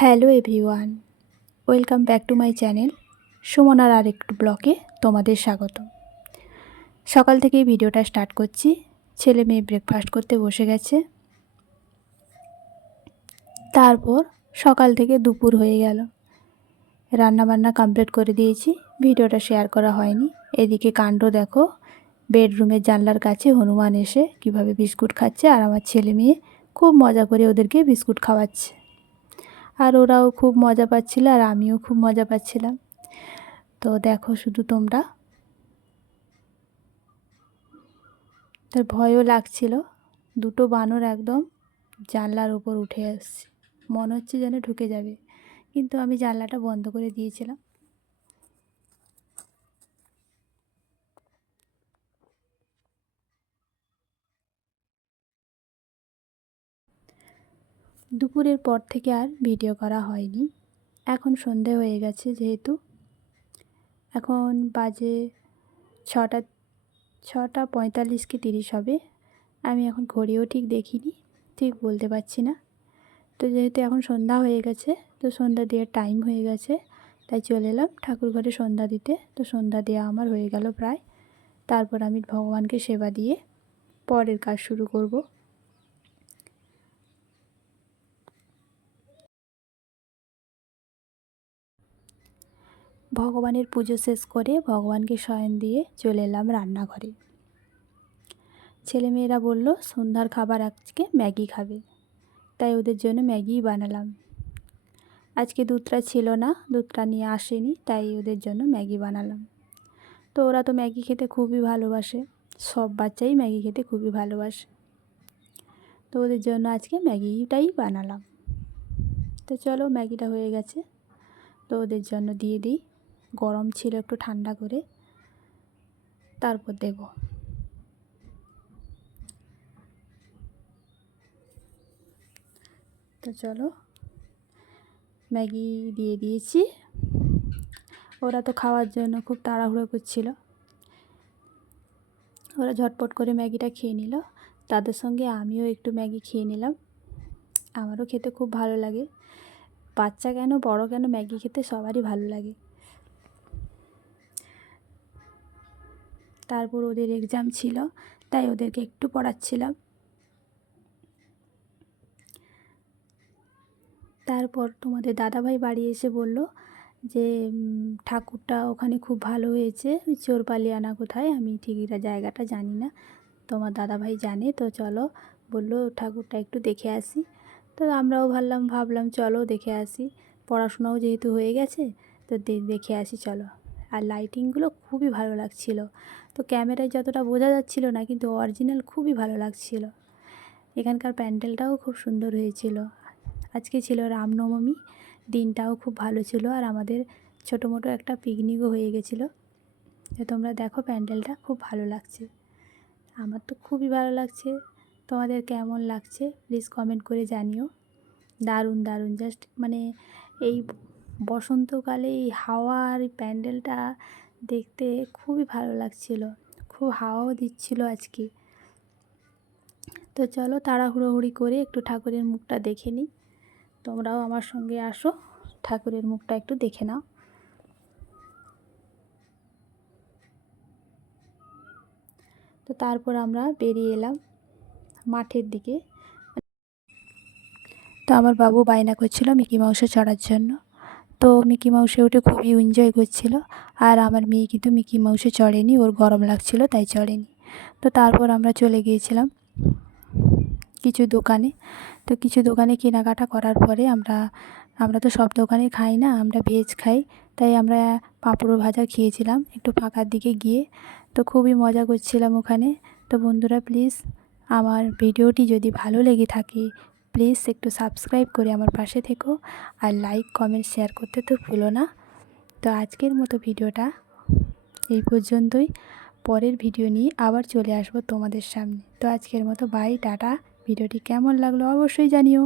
Hello everyone, welcome back to my channel সুমনার আরেকটু ব্লগে তোমাদের স্বাগত। সকাল থেকেই ভিডিওটা স্টার্ট করছি। ছেলে মেয়ে ব্রেকফাস্ট করতে বসে গেছে, তারপর সকাল থেকে দুপুর হয়ে গেল, রান্নাবান্না কমপ্লিট করে দিয়েছি। ভিডিওটা শেয়ার করা হয়নি। এদিকে কাণ্ড দেখো, বেডরুমের জানলার কাছে হনুমান এসে কিভাবে বিস্কুট খাচ্ছে, আর আমার ছেলে মেয়ে খুব মজা করে ওদেরকে বিস্কুট খাওয়াচ্ছে, আর ওরাও খুব মজা পাচ্ছিল আর আমিও খুব মজা পাচ্ছিলাম। তো দেখো শুধু তোমরা, তার ভয়ও লাগছিল। দুটো বানর একদম জানলার উপর উঠে আসছে, মনে হচ্ছে যেন ঢুকে যাবে, কিন্তু আমি জানলাটা বন্ধ করে দিয়েছিলাম। দুপুরের পর থেকে আর ভিডিও করা হয়নি। এখন সন্ধে হয়ে গেছে, যেহেতু এখন বাজে 6:45 কি 30 হবে। আমি এখন ঘড়িও ঠিক দেখিনি, ঠিক বলতে পারছি না। তো যেহেতু এখন সন্ধ্যা হয়ে গেছে, তো সন্ধ্যা দেওয়ার টাইম হয়ে গেছে, তাই চলে এলাম ঠাকুর ঘরে সন্ধ্যা দিতে। তো সন্ধ্যা দেওয়া আমার হয়ে গেল প্রায়। তারপর আমি ভগবানকে সেবা দিয়ে পরের কাজ শুরু করব। ভগবানের পুজো শেষ করে ভগবানকে শয়ন দিয়ে চলে এলাম রান্নাঘরে। ছেলেমেয়েরা বলল সন্ধ্যার খাবার আজকে ম্যাগি খাবে, তাই ওদের জন্য ম্যাগিই বানালাম। আজকে দুধটা ছিল না, দুধটা নিয়ে আসেনি, তাই ওদের জন্য ম্যাগি বানালাম। তো ওরা তো ম্যাগি খেতে খুবই ভালোবাসে, সব বাচ্চাই ম্যাগি খেতে খুবই ভালোবাসে। তো ওদের জন্য আজকে ম্যাগিটাই বানালাম। তো চলো, ম্যাগিটা হয়ে গেছে, তো ওদের জন্য দিয়ে দিই। গরম ছিল, একটু ঠান্ডা করে তারপর দেব। তো চলো, ম্যাগি দিয়ে দিয়েছি। ওরা তো খাওয়ার জন্য খুব তাড়াহুড়ো করছিল, ওরা ঝটপট করে ম্যাগিটা খেয়ে নিল। তাদের সঙ্গে আমিও একটু ম্যাগি খেয়ে নিলাম। আমারও খেতে খুব ভালো লাগে, বাচ্চা কেন বড় কেন ম্যাগি খেতে সবারই ভালো লাগে। তারপর ওদের এক্সাম ছিল, তাই ওদেরকে একটু পড়াচ্ছিলাম। তারপর তোমাদের দাদাভাই বাড়ি এসে বলল যে ঠাকুরটা ওখানে খুব ভালো হয়েছে, চোরপালিয়ানা কোথায়, আমি ঠিক এটা জায়গাটা জানি না, তোমার দাদাভাই জানে। তো চলো, বললো ঠাকুরটা একটু দেখে আসি। তো আমরাও ভাবলাম চলো দেখে আসি, পড়াশোনাও যেহেতু হয়ে গেছে, তো দেখে আসি চলো। আর লাইটিংগুলো খুবই ভালো লাগছিল। তো ক্যামেরায় যতটা বোঝা যাচ্ছিল না, কিন্তু অরিজিনাল খুবই ভালো লাগছিল। এখানকার প্যান্ডেলটাও খুব সুন্দর হয়েছিল। আজকে ছিল রামনবমী, দিনটাও খুব ভালো ছিল, আর আমাদের ছোটো মোটো একটা পিকনিকও হয়ে গেছিলো। তো তোমরা দেখো, প্যান্ডেলটা খুব ভালো লাগছে, আমার তো খুবই ভালো লাগছে। তোমাদের কেমন লাগছে প্লিজ কমেন্ট করে জানিও। দারুণ দারুণ, জাস্ট মানে এই বসন্তকালে এই হাওয়া আর এই প্যান্ডেলটা দেখতে খুবই ভালো লাগছিল, খুব হাওয়াও দিচ্ছিল আজকে। তো চলো, তাড়াহুড়োহুড়ি করে একটু ঠাকুরের মুখটা দেখে নিই। তোমরাও আমার সঙ্গে আসো, ঠাকুরের মুখটা একটু দেখে নাও। তো তারপর আমরা বেরিয়ে এলাম মাঠের দিকে। তো আমার বাবু বায়না করছিল মিকি মাউসে চড়ার জন্য, তো মিকি মাউসে উঠে খুবই এনজয় করছিল। আর আমার মেয়ে কিন্তু মিকি মাউসে চড়েনি, ওর গরম লাগছিল তাই চড়েনি। তো তারপর আমরা চলে গিয়েছিলাম কিছু দোকানে। তো কিছু দোকানে কেনাকাটা করার পরে আমরা তো সব দোকানে খাই না, আমরা ভেজ খাই, তাই আমরা পাঁপড় ভাজা খেয়েছিলাম একটু ফাঁকার দিকে গিয়ে। তো খুবই মজা করছিলাম ওখানে। তো বন্ধুরা প্লিজ, আমার ভিডিওটি যদি ভালো লেগে থাকে প্লিজ একটু সাবস্ক্রাইব করে আমার পাশে থেকো, আর লাইক কমেন্ট শেয়ার করতে তো ভুলো না। তো আজকের মতো ভিডিওটা এই পর্যন্তই, পরের ভিডিও নিয়ে আবার চলে আসবো তোমাদের সামনে। তো আজকের মতো বাই, টাটা। ভিডিওটি কেমন লাগলো অবশ্যই জানিও।